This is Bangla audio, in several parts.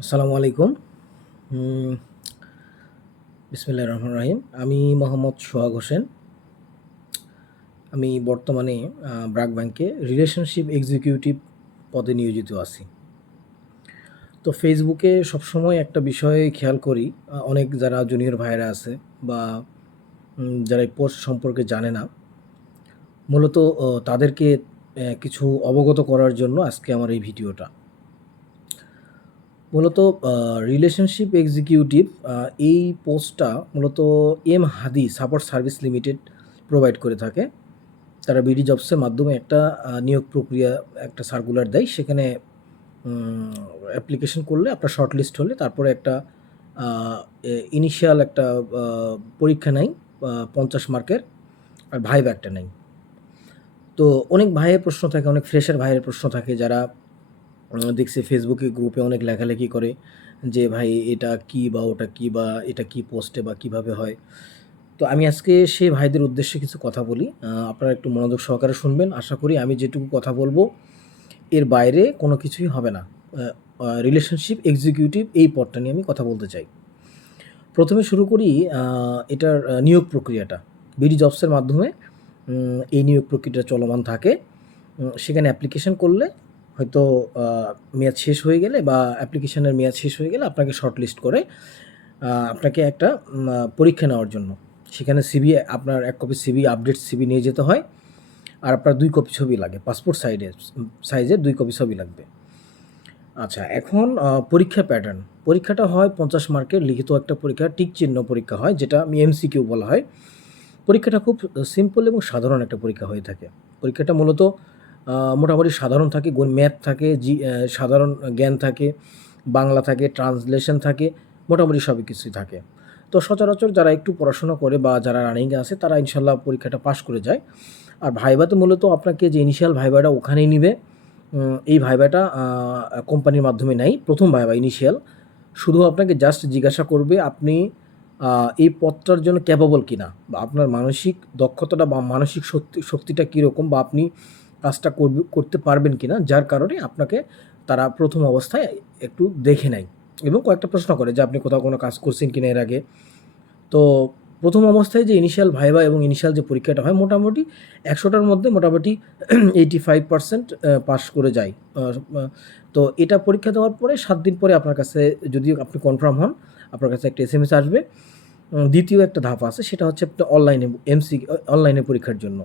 আসসালামু আলাইকুম। বিসমিল্লাহ রহমান রাহিম। আমি মোহাম্মদ সোহাগ হোসেন। আমি বর্তমানে আহ, ব্র্যাক ব্যাংকে রিলেশনশিপ এক্সিকিউটিভ পদে নিয়োজিত আছি। তো ফেসবুকে সবসময় একটা বিষয় খেয়াল করি অনেক যারা জুনিয়র ভাইরা আছে বা যারা এই পোস্ট সম্পর্কে জানে না মূলত তাদেরকে কিছু অবগত করার জন্য আজকে আমার এই ভিডিওটা। মূলত রিলেশনশিপ এক্সিকিউটিভ এই পোস্টটা মূলত M Hadi support service limited provide করে থাকে। তারা বিডি জবসের মাধ্যমে একটা নিয়োগ প্রক্রিয়া, একটা সার্কুলার দেয়। সেখানে অ্যাপ্লিকেশন করলে আপনার শর্ট লিস্ট হলে তারপরে একটা ইনিশিয়াল একটা পরীক্ষা নেয় পঞ্চাশ মার্কের আর ভাইব একটা নেই তো অনেক ভাইয়ের প্রশ্ন থাকে, অনেক ফ্রেশার ভাইয়ের প্রশ্ন থাকে যারা দেখছি ফেসবুকে গ্রুপে অনেক লেখালেখি করে যে, ভাই, এটা কি বা ওটা কি বা এটা কি পোস্টে বা কীভাবে হয়? তো আমি আজকে সেই ভাইদের উদ্দেশ্যে কিছু কথা বলি। আপনারা একটু মনোযোগ সহকারে শুনবেন। আশা করি আমি যেটুকু কথা বলব, এর বাইরে কোনো কিছুই হবে না। রিলেশনশিপ এক্সিকিউটিভ এই পদটা নিয়ে আমি কথা বলতে চাই। প্রথমে শুরু করি এটার নিয়োগ প্রক্রিয়াটা। বিডি জবসের মাধ্যমে এই নিয়োগ প্রক্রিয়াটা চলমান থাকে। সেখানে অ্যাপ্লিকেশন করলে হয়তো মেয়াদ শেষ হয়ে গেলে বা অ্যাপ্লিকেশনের মেয়াদ শেষ হয়ে গেলে আপনাকে শর্ট লিস্ট করে আপনাকে একটা পরীক্ষা নেওয়ার জন্য। সেখানে সিবি আপনার এক কপি সিবি আপডেট সিবি নিয়ে যেতে হয়। আর আপনার দুই কপি ছবি লাগে পাসপোর্ট সাইডে সাইজের দুই কপি ছবি লাগবে। আচ্ছা এখন পরীক্ষা প্যাটার্ন পরীক্ষাটা হয় পঞ্চাশ মার্কের, লিখিত একটা পরীক্ষা, টিক চিহ্ন পরীক্ষা হয়, যেটা আমি এমসিকিউ বলা হয়। পরীক্ষাটা খুব সিম্পল এবং সাধারণ একটা পরীক্ষা হয়ে থাকে। পরীক্ষাটা মূলত মোটামুটি সাধারণ থাকে ম্যাথ থাকে, জি সাধারণ জ্ঞান থাকে, বাংলা থাকে, ট্রান্সলেশন থাকে, মোটামুটি সবই কিছুই থাকে। তো সচরাচর যারা একটু পড়াশোনা করে বা যারা রানিংয়ে আছে, তারা ইনশাল্লাহ পরীক্ষাটা পাশ করে যায়। আর ভাইবাতে মূলত আপনাকে যে ইনিশিয়াল ভাইবাটা ওখানেই নিবে এই ভাইবাটা কোম্পানির মাধ্যমে নেয়, প্রথম ভাইবা ইনিশিয়াল শুধু আপনাকে জাস্ট জিজ্ঞাসা করবে আপনি এই পদটার জন্য ক্যাপাবল কিনা, বা আপনার মানসিক দক্ষতাটা বা মানসিক শক্তি, শক্তিটা কীরকম, বা আপনি কাজটা করবে, করতে পারবেন কিনা, যার কারণে আপনাকে তারা প্রথম অবস্থায় একটু দেখে নেয় এবং কয়েকটা প্রশ্ন করে যে আপনি কোথাও কোনো কাজ করছেন কিনা এর আগে। তো প্রথম অবস্থায় যে ইনিশিয়াল ভাইবা এবং ইনিশিয়াল যে পরীক্ষাটা হয়, মোটামুটি একশোটার মধ্যে মোটামুটি এইটি ফাইভ পার্সেন্ট পাস করে যায়। তো এটা পরীক্ষা দেওয়ার পরে সাত দিন পরে আপনার কাছে যদি আপনি কনফার্ম হন, আপনার কাছে একটা এস এম এস আসবে। দ্বিতীয় একটা ধাপ আছে, সেটা হচ্ছে আপনি অনলাইনে এমসি অনলাইনে পরীক্ষার জন্য।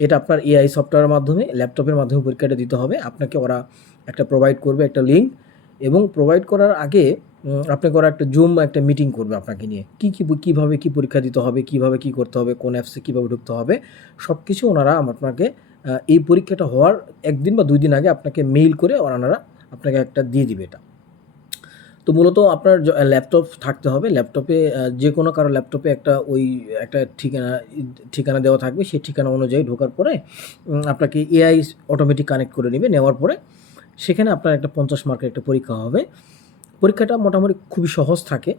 এটা আপনার এআই সফটওয়্যারের মাধ্যমে ল্যাপটপের মাধ্যমে পরীক্ষাটা দিতে হবে। আপনাকে ওরা একটা প্রোভাইড করবে একটা লিঙ্ক এবং প্রোভাইড করার আগে আপনাকে ওরা একটা জুম একটা মিটিং করবে আপনাকে নিয়ে। কী কী, কীভাবে কী পরীক্ষা দিতে হবে, কীভাবে কী করতে হবে, কোন অ্যাপসে কীভাবে ঢুকতে হবে সব কিছু ওনারা আপনাকে এই পরীক্ষাটা হওয়ার একদিন বা দুই দিন আগে আপনাকে মেইল করে ওনারা আপনাকে একটা দিয়ে দিবে এটা। তো মূলত আপনার ল্যাপটপ থাকতে হবে। ল্যাপটপে যে কোনো কারও ল্যাপটপে একটা ওই, একটা ঠিকানা ঠিকানা দেওয়া থাকবে। সেই ঠিকানা অনুযায়ী ঢোকার পরে আপনাকে এআই অটোমেটিক কানেক্ট করে নেবে। নেওয়ার পরে সেখানে আপনার একটা পঞ্চাশ মার্কের একটা পরীক্ষা হবে। পরীক্ষাটা মোটামুটি খুবই সহজ থাকে।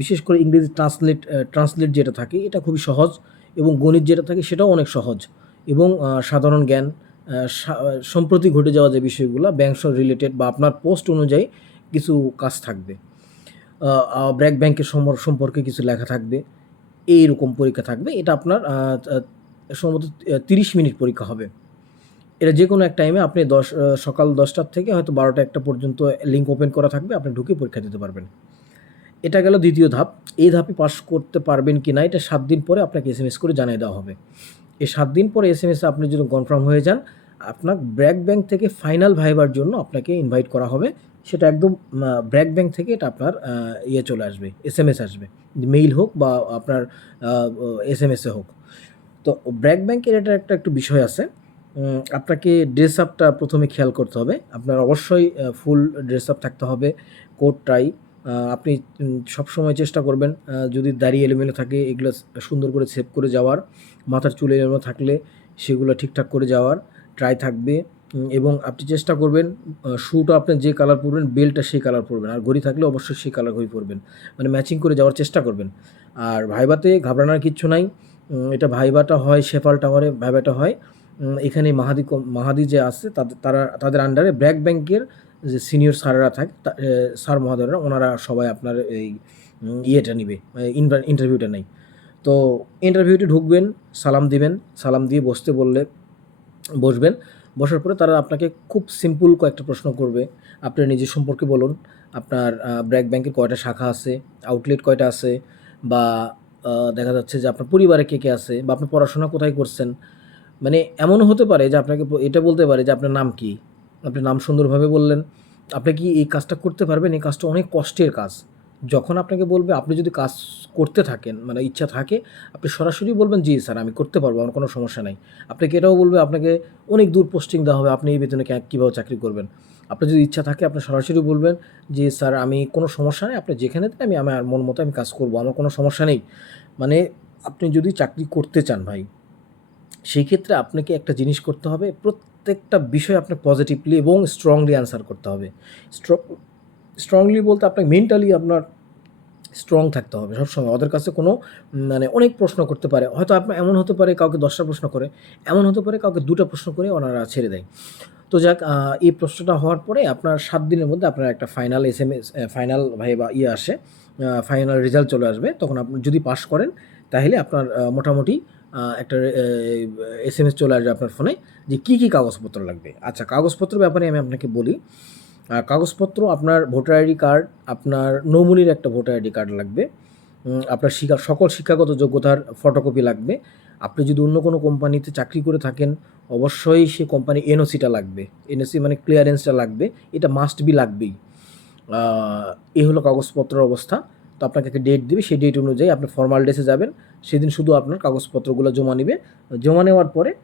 বিশেষ করে ইংরেজি ট্রান্সলেট ট্রান্সলেট যেটা থাকে, এটা খুবই সহজ এবং গণিত যেটা থাকে সেটাও অনেক সহজ এবং সাধারণ জ্ঞান সম্প্রতি ঘটে যাওয়া যে বিষয়গুলো ব্যাংক রিলেটেড বা আপনার পোস্ট অনুযায়ী কিছু কাজ থাকবে। ব্র্যাক ব্যাংকের সম্পর- সম্পর্কে কিছু লেখা থাকবে। এইরকম পরীক্ষা থাকবে। এটা আপনার সম্ভবত তিরিশ মিনিট পরীক্ষা হবে। এটা যে কোনো এক টাইমে আপনি দশ সকাল দশটার থেকে হয়তো বারোটা একটা পর্যন্ত লিঙ্ক ওপেন করা থাকবে। আপনি ঢুকে পরীক্ষা দিতে পারবেন। এটা গেল দ্বিতীয় ধাপ। এই ধাপে পাস করতে পারবেন কি না এটা সাত দিন পরে আপনাকে এস এম এস করে জানিয়ে দেওয়া হবে। এই সাত দিন পরে এস এম এসে আপনি যদি কনফার্ম হয়ে যান, আপনার ব্র্যাক ব্যাংক থেকে ফাইনাল ভাইবার জন্য আপনাকে ইনভাইট করা হবে। সেটা একদম ব্র্যাক ব্যাংক থেকে এটা আপনার ইয়ে চলে আসবে এস এম এস আসবে। মেইল হোক বা আপনার এস এম এসে হোক। তো ব্র্যাক ব্যাংকের এটা একটা, একটু বিষয় আছে। আপনাকে ড্রেস আপটা প্রথমে খেয়াল করতে হবে। আপনার অবশ্যই ফুল ড্রেস আপ থাকতে হবে, কোট, টাই। আপনি সবসময় চেষ্টা করবেন যদি দাড়ি এলোমেলো থাকে, এগুলো সুন্দর করে সেভ করে যাওয়ার, মাথার চুল এলোমেলো থাকলে সেগুলো ঠিকঠাক করে যাওয়ার ট্রাই থাকবে এবং আপনি চেষ্টা করবেন শ্যুটা আপনি যে কালার পরবেন বেল্টটা সেই কালার পরবেন। আর ঘড়ি থাকলে অবশ্যই সেই কালার ঘড়ি পরবেন। মানে ম্যাচিং করে যাওয়ার চেষ্টা করবেন। আর ভাইবাতে ঘাবড়ানোর কিচ্ছু নাই। এটা ভাইবাটা হয়, শেফাল টাওয়ারে ভাইবাটা হয়। এখানে মাহাদি মাহাদি যে আছে তাদের তারা, তাদের আন্ডারে ব্র্যাক ব্যাংকের যে সিনিয়র স্যাররা থাকে স্যার মহোদয়রা, ওনারা সবাই আপনার এই ইয়েটা নিবে ইন্টারভিউটা নেই তো ইন্টারভিউতে ঢুকবেন, সালাম দিবেন, সালাম দিয়ে বসতে বললে, বসবেন। বসার পরে তারা আপনাকে খুব সিম্পল কয়েকটা প্রশ্ন করবে। আপনার নিজের সম্পর্কে বলুন, আপনার ব্র্যাক ব্যাংকের কয়টা শাখা আছে আউটলেট কয়টা আছে, বা দেখা যাচ্ছে যে আপনার পরিবারে কে কে আছে, বা আপনি পড়াশোনা কোথায় করছেন। মানে এমনও হতে পারে যে আপনাকে এটা বলতে পারে যে আপনার নাম কি? আপনি নাম সুন্দরভাবে বললেন। আপনি কি এই কাজটা করতে পারবেন? এই কাজটা অনেক কষ্টের কাজ। যখন আপনাকে বলবে, আপনি যদি কাজ করতে থাকেন মানে ইচ্ছা থাকে, আপনি সরাসরি বলবেন, জি স্যার, আমি করতে পারব, আমার কোনো সমস্যা নাই। আপনাকে এটাও বলবে, আপনাকে অনেক দূর পোস্টিং দেওয়া হবে, আপনি এই বেতনে কীভাবে চাকরি করবেন? আপনার যদি ইচ্ছা থাকে, আপনি সরাসরি বলবেন যে স্যার, আমি কোনো সমস্যা নেই, আপনি যেখানে আমি আমার মন মতো আমি কাজ করব, আমার কোনো সমস্যা নেই। মানে আপনি যদি চাকরি করতে চান ভাই, সেই ক্ষেত্রে আপনাকে একটা জিনিস করতে হবে, প্রত্যেকটা বিষয় আপনাকে পজিটিভলি এবং স্ট্রংলি অ্যান্সার করতে হবে। স্ট্রংলি বলতে আপনাকে মেন্টালি আপনার স্ট্রং থাকতে হবে সবসময়। ওদের কাছে কোনো মানে অনেক প্রশ্ন করতে পারে। হয়তো আপনার এমন হতে পারে কাউকে দশটা প্রশ্ন করে, এমন হতে পারে কাউকে দুটা প্রশ্ন করে ওনারা ছেড়ে দেয়। তো যাক এই প্রশ্নটা হওয়ার পরে আপনার সাত দিনের মধ্যে আপনার একটা final S M S final ভাই বা ইয়ে আসে ফাইনাল রেজাল্ট চলে আসবে। তখন আপনি যদি পাস করেন, তাহলে আপনার মোটামুটি একটা এস এম এস চলে আসবে আপনার ফোনে যে কী কী কাগজপত্র লাগবে। আচ্ছা কাগজপত্র ব্যাপারে আমি আপনাকে বলি। কাগজপত্র, আপনার ভোটার আইডি কার্ড, আপনার নমুনির একটা ভোটার আইডি কার্ড লাগবে। আপনার শিক্ষা, সকল শিক্ষাগত যোগ্যতার ফটোকপি লাগবে। আপনি যদি অন্য কোনো কোম্পানিতে চাকরি করে থাকেন, অবশ্যই সে কোম্পানি এনওসিটা লাগবে। এনওসি মানে ক্লিয়ারেন্সটা লাগবে। এটা মাস্ট বি লাগবেই। এই হলো কাগজপত্রের অবস্থা। তো আপনাকে একটা ডেট দিবে। সেই ডেট অনুযায়ী আপনি ফর্মাল ডেসে যাবেন। সেদিন শুধু আপনার কাগজপত্রগুলো জমা নেবে। জমা নেওয়ার পরে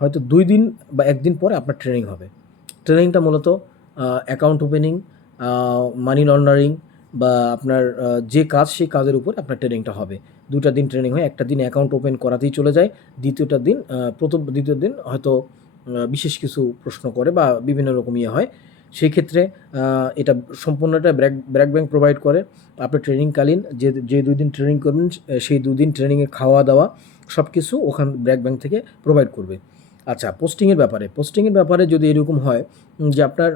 হয়তো দুই দিন বা একদিন পরে আপনার ট্রেনিং হবে। ট্রেনিংটা মূলত অ্যাকাউন্ট ওপেনিং মানি লন্ডারিং বা আপনার যে কাজ সেই কাজের উপর আপনার ট্রেনিংটা হবে। দুটা দিন ট্রেনিং হয়, একটা দিন অ্যাকাউন্ট ওপেন করাতেই চলে যায়, দ্বিতীয়টা দিন প্রথম, দ্বিতীয় দিন হয়তো বিশেষ কিছু প্রশ্ন করে বা বিভিন্ন রকম ইয়ে হয়। সেই ক্ষেত্রে এটা সম্পূর্ণটা ব্র্যাক ব্র্যাক ব্যাংক প্রোভাইড করে। আপনি ট্রেনিংকালীন যে যে দুই দিন ট্রেনিং করবেন সেই দুদিন ট্রেনিংয়ে খাওয়া দাওয়া সব কিছু ওখান ব্র্যাক ব্যাংক থেকে প্রোভাইড করবে। আচ্ছা পোস্টিংয়ের ব্যাপারে। পোস্টিংয়ের ব্যাপারে যদি এরকম হয় যে আপনার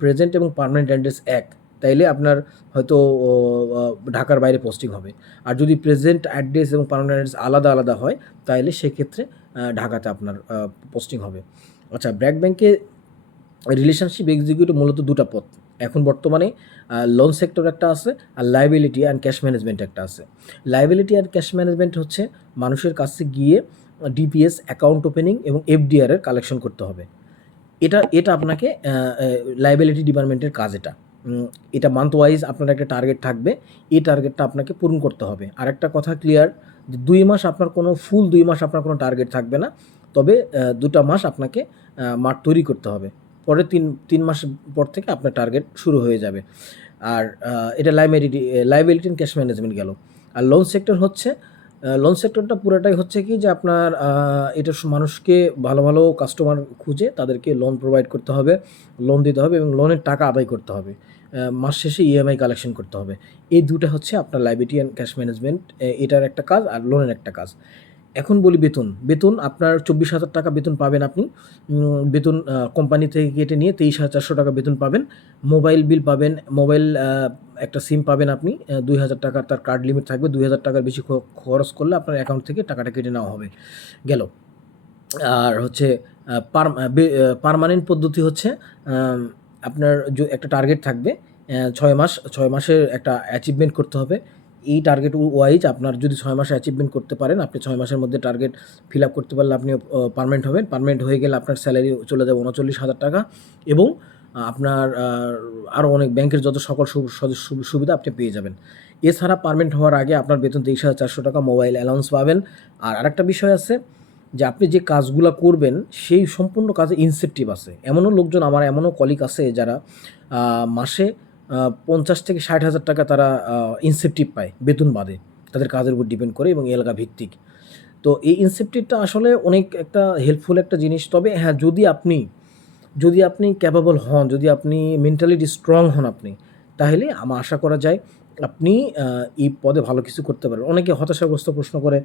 প্রেজেন্ট এবং পার্মানেন্ট অ্যাড্রেস এক, তাইলে আপনার হয়তো ঢাকার বাইরে পোস্টিং হবে। আর যদি প্রেজেন্ট অ্যাড্রেস এবং পার্মানেন্ট অ্যাড্রেস আলাদা আলাদা হয় তাহলে সেক্ষেত্রে ঢাকাতে আপনার পোস্টিং হবে। আচ্ছা ব্র্যাক ব্যাংকে রিলেশনশিপ এক্সিকিউটিভ মূলত দুটা পথ। এখন বর্তমানে লোন সেক্টর একটা আছে, আর লাইবিলিটি অ্যান্ড ক্যাশ ম্যানেজমেন্ট একটা আছে। লাইবিলিটি অ্যান্ড ক্যাশ ম্যানেজমেন্ট হচ্ছে, মানুষের কাছে গিয়ে ডিপিএস অ্যাকাউন্ট ওপেনিং এবং এফডিআর এর কালেকশন করতে হবে। এটা এটা আপনাকে লাইবিলিটি ডিপার্টমেন্টের কাজ এটা। এটা মান্থ ওয়াইজ আপনার একটা টার্গেট থাকবে, এই টার্গেটটা আপনাকে পূরণ করতে হবে। আর একটা কথা ক্লিয়ার যে দুই মাস আপনার কোনো ফুল দুই মাস আপনার কোনো টার্গেট থাকবে না, তবে দুটা মাস আপনাকে মাঠ তৈরি করতে হবে। পরে তিন তিন মাস পর থেকে আপনার টার্গেট শুরু হয়ে যাবে। আর এটা লাইবিলিটি লাইবিলিটি ক্যাশ ম্যানেজমেন্ট গেল। আর লোন সেক্টর হচ্ছে লোন সেক্টরটা পুরোটাই হচ্ছে কি যে আপনার এটা মানুষকে ভালো ভালো কাস্টমার খুঁজে তাদেরকে লোন প্রোভাইড করতে হবে লোন দিতে হবে এবং লোনের টাকা আদায় করতে হবে। মাস শেষে ইএমআই কালেকশন করতে হবে। এই দুটা হচ্ছে আপনার লাইবিলিটি অ্যান্ড ক্যাশ ম্যানেজমেন্ট এটার একটা কাজ আর লোনের একটা কাজ। এখন বলি বেতন। বেতন আপনার চব্বিশ হাজার টাকা বেতন পাবেন আপনি। বেতন কোম্পানি থেকে কেটে নিয়ে তেইশ হাজার চারশো টাকা বেতন পাবেন। মোবাইল বিল পাবেন মোবাইল একটা সিম পাবেন আপনি। দুই হাজার টাকার তার কার্ড লিমিট থাকবে। দুই হাজার টাকার বেশি খরচ করলে আপনার অ্যাকাউন্ট থেকে টাকাটা কেটে নেওয়া হবে। গেল। আর হচ্ছে পারমানেন্ট পদ্ধতি হচ্ছে আপনার একটা টার্গেট থাকবে ছয় মাস, ছয় মাসের একটা অ্যাচিভমেন্ট করতে হবে। এই টার্গেট ওয়াইজ আপনার যদি ছয় মাসে অ্যাচিভমেন্ট করতে পারেন, আপনি ছয় মাসের মধ্যে টার্গেট ফিল আপ করতে পারলে আপনি পারমানেন্ট হবেন। পারমানেন্ট হয়ে গেলে আপনার স্যালারি চলে যাবে উনচল্লিশ হাজার টাকা এবং আপনার আরও অনেক ব্যাংকের যত সকল সুবিধা আপনি পেয়ে যাবেন। এছাড়া পারমানেন্ট হওয়ার আগে আপনার বেতন তেইশ হাজার চারশো টাকা মোবাইল অ্যালাউন্স পাবেন। আর আরেকটা বিষয় আছে যে আপনি যে কাজগুলো করবেন, সেই সম্পূর্ণ কাজে ইনসেপটিভ আছে। এমনও লোকজন আমার, এমনও কলিগ আছে যারা মাসে পঞ্চাশ থেকে ষাট হাজার টাকা তারা ইনসেপটিভ পায় বেতন বাদে। তাদের কাজের উপর ডিপেন্ড করে এবং এলাকা ভিত্তিক। তো এই ইনসেপটিভটা আসলে অনেক একটা হেল্পফুল একটা জিনিস। তবে হ্যাঁ যদি আপনি যদি আপনি ক্যাপাবল হন, যদি আপনি মেন্টালিটি স্ট্রং হন আপনি, তাহলে আমার আশা করা যায় আপনি এই পদে ভালো কিছু করতে পারবেন। অনেকে হতাশাগ্রস্ত প্রশ্ন করে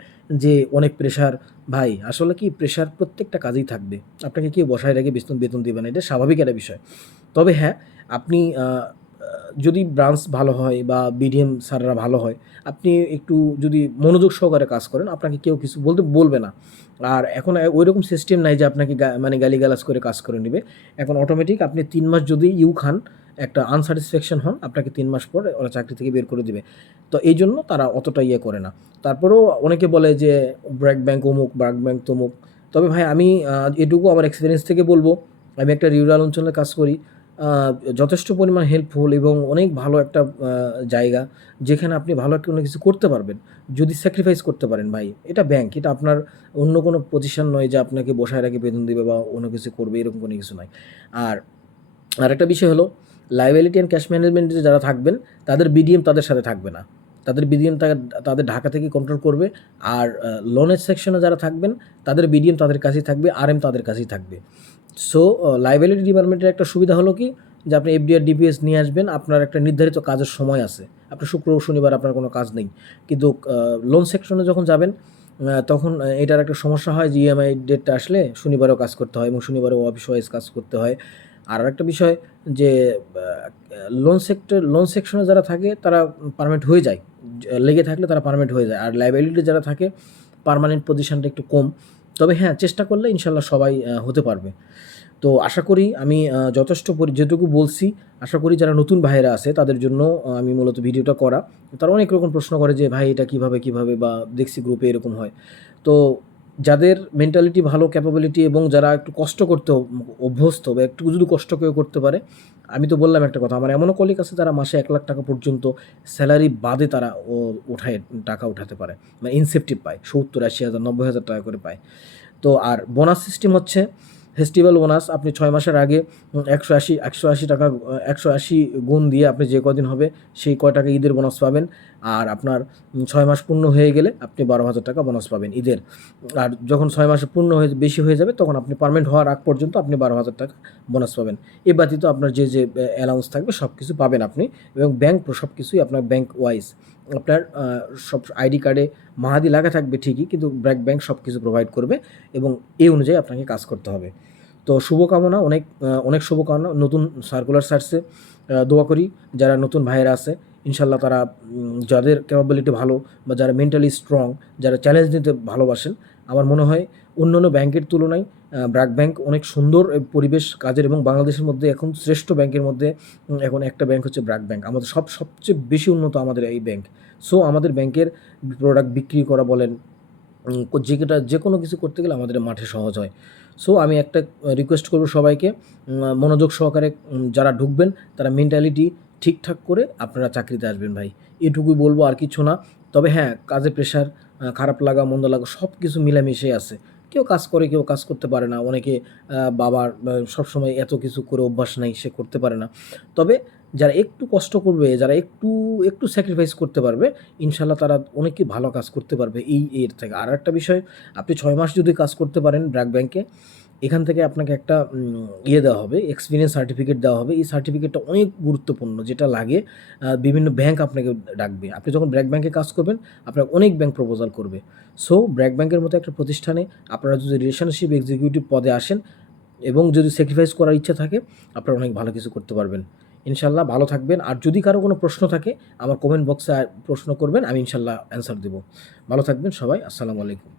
যে, অনেক প্রেশার ভাই, আসলে কি প্রেশার প্রত্যেকটা কাজেই থাকবে। আপনাকে কেউ বসায় রেখে বেতন বেতন দেবে না, এটা স্বাভাবিক একটা বিষয়। তবে হ্যাঁ আপনি যদি ব্রাঞ্চ ভালো হয় বা বিডিএম স্যাররা ভালো হয়, আপনি একটু যদি মনোযোগ সহকারে কাজ করেন, আপনাকে কেউ কিছু বলতে বলবে না। আর এখন ওই রকম সিস্টেম নাই যে আপনাকে মানে গালিগালাজ করে কাজ করে নেবে। এখন অটোমেটিক আপনি তিন মাস যদি ইউ খান, একটা আনস্যাটিসফ্যাকশন হন, আপনাকে তিন মাস পর ওরা চাকরি থেকে বের করে দিবে। তো এই জন্য তারা অতটা ইয়ে করে না। তারপরেও অনেকে বলে যে ব্র্যাক ব্যাংক অমুক ব্র্যাক ব্যাংক তমুক। তবে ভাই আমি এটুকু আমার এক্সপিরিয়েন্স থেকে বলব। আমি একটা রিউরাল অঞ্চলে কাজ করি। যথেষ্ট পরিমাণ হেল্পফুল এবং অনেক ভালো একটা জায়গা যেখানে আপনি ভালো একটা কোনো কিছু করতে পারবেন। যদি স্যাক্রিফাইস করতে পারেন ভাই, এটা ব্যাংক এটা আপনার অন্য কোনো পজিশন নয় যে আপনাকে বসায় রাখে বেতন দেবে বা অন্য কিছু করবে, এরকম কোনো কিছু নয়। আর আরেকটা বিষয় হলো লাইবিলিটি অ্যান্ড ক্যাশ ম্যানেজমেন্টে যারা থাকবেন, তাদের বিডিএম তাদের সাথে থাকবে না। তাদের বিডিএম তাদের ঢাকা থেকে কন্ট্রোল করবে আর লোনের সেকশনে যারা থাকবেন, তাদের বিডিএম তাদের কাছেই থাকবে আর এম তাদের কাছেই থাকবে। সো লাইবিলিটি ডিপার্টমেন্টের একটা সুবিধা হলো কি? যে আপনি এফডিআর ডিপিএস নিয়ে আসবেন, আপনার একটা নির্ধারিত কাজের সময় আছে। আপনার শুক্র শনিবার আপনার কোনো কাজ নেই। কিন্তু লোন সেকশনে যখন যাবেন তখন এটার একটা সমস্যা হয় যে ইএমআই ডেটটা আসলে শনিবারেও কাজ করতে হয় এবং শনিবারেও অফিস ওয়াইজ কাজ করতে হয়। আর একটা বিষয় যে লোন সেক্টর লোন সেকশনে যারা থাকে, তারা পারমিট হয়ে যায়। লেগে থাকলে তারা পারমানেন্ট হয়ে যায়। আর লাইবিলিটি যারা থাকে পারমানেন্ট পজিশানটা একটু কম। তবে হ্যাঁ চেষ্টা করলে ইনশাল্লাহ সবাই হতে পারবে। তো আশা করি আমি যথেষ্ট পরি, যেটুকু বলছি, আশা করি যারা নতুন ভাইয়েরা আছে, তাদের জন্য আমি মূলত ভিডিওটা করা। তারা অনেক রকম প্রশ্ন করে যে, ভাই, এটা কীভাবে কীভাবে? বা দেখছি গ্রুপে এরকম হয়। তো যাদের মেন্টালিটি ভালো ক্যাপাবিলিটি এবং যারা একটু কষ্ট করতে অভ্যস্ত বা একটু যদি কষ্ট কেউ করতে পারে, আমি তো বললাম একটা কথা, আমার এমনও কলিগ আছে তারা মাসে এক লাখ টাকা পর্যন্ত স্যালারি বাদে তারা ও, উঠায়, টাকা উঠাতে পারে মানে ইনসেপটিভ পায়, সত্তর, আশি হাজার, নব্বই হাজার টাকা করে পায়। তো আর বোনাস সিস্টেম হচ্ছে ফেস্টিভ্যাল বোনাস আপনি ছয় মাসের আগে একশো আশি একশো আশি টাকা, একশো আশি গুণ দিয়ে আপনি যে কদিন হবে, সেই কয় টাকা ঈদের বোনাস পাবেন। আর আপনার ছয় মাস পূর্ণ হয়ে গেলে আপনি বারো হাজার টাকা বোনাস পাবেন ঈদের। আর যখন ছয় মাসে পূর্ণ হয়ে বেশি হয়ে যাবে, তখন আপনি পারমানেন্ট হওয়ার আগ পর্যন্ত আপনি বারো হাজার টাকা বোনাস পাবেন। এ ব্যতীত আপনার যে যে অ্যালাউন্স থাকবে সব কিছু পাবেন আপনি এবং ব্যাংক সব কিছুই আপনার ব্যাংক ওয়াইজ আপনার সব আইডি কার্ডে মাহাদি লাগা থাকবে ঠিকই, কিন্তু ব্র্যাক ব্যাংক সব কিছু প্রোভাইড করবে এবং এই অনুযায়ী আপনাকে কাজ করতে হবে। তো শুভকামনা, অনেক অনেক শুভকামনা। নতুন সার্কুলার সার্চে দোয়া করি। যারা নতুন ভাইয়েরা আছে ইনশাল্লাহ তারা যাদের ক্যাপাবিলিটি ভালো বা যারা মেন্টালি স্ট্রং যারা চ্যালেঞ্জ নিতে ভালোবাসেন, আমার মনে হয় অন্যান্য ব্যাংকের তুলনায় ব্র্যাক ব্যাংক অনেক সুন্দর পরিবেশ কাজের এবং বাংলাদেশের মধ্যে এখন শ্রেষ্ঠ ব্যাংকের মধ্যে এখন একটা ব্যাংক হচ্ছে ব্র্যাক ব্যাংক। আমাদের সব, সবচেয়ে বেশি উন্নত আমাদের এই ব্যাংক। সো আমাদের ব্যাংকের প্রোডাক্ট বিক্রি করা বলেন যেটা, যে কোনো কিছু করতে গেলে আমাদের মাঠে সহজ হয়। সো আমি একটা রিকোয়েস্ট করব সবাইকে মনোযোগ সহকারে যারা ঢুকবেন, তারা মেন্টালিটি ঠিকঠাক করে আপনারা চাকরিতে আসবেন ভাই। এটুকুই বলব আর কিছু না। তবে হ্যাঁ কাজে প্রেশার খারাপ লাগা, মন্দ লাগা সব কিছু মিলেমিশে আছে। কেউ কাজ করে, কেউ কাজ করতে পারে না। অনেকে বাবার সবসময় এত কিছু করে অভ্যাস নাই, সে করতে পারে না। তবে যারা একটু কষ্ট করবে, যারা একটু একটু স্যাক্রিফাইস করতে পারবে ইনশাল্লাহ তারা অনেকই ভালো কাজ করতে পারবে এই এর থেকে। আর একটা বিষয়, আপনি ছয় মাস যদি কাজ করতে পারেন ব্র্যাক ব্যাংকে এখান থেকে আপনাকে একটা ইয়ে দেওয়া হবে এক্সপিরিয়েন্স সার্টিফিকেট দেওয়া হবে। এই সার্টিফিকেটটা অনেক গুরুত্বপূর্ণ, যেটা লাগে বিভিন্ন ব্যাংক আপনাকে ডাকবে। আপনি যখন ব্র্যাক ব্যাংকে কাজ করবেন, আপনার অনেক ব্যাংক প্রপোজাল করবে। সো ব্র্যাক ব্যাংকের মতো একটা প্রতিষ্ঠানে আপনারা যদি রিলেশনশিপ এক্সিকিউটিভ পদে আসেন এবং যদি স্যাক্রিফাইস করার ইচ্ছা থাকে, আপনারা অনেক ভালো কিছু করতে পারবেন। ইনশাল্লাহ ভালো থাকবেন। আর যদি কারও কোনো প্রশ্ন থাকে, আমার কমেন্ট বক্সে প্রশ্ন করবেন, আমি ইনশাল্লাহ অ্যান্সার দেবো। ভালো থাকবেন সবাই, আসসালামু আলাইকুম।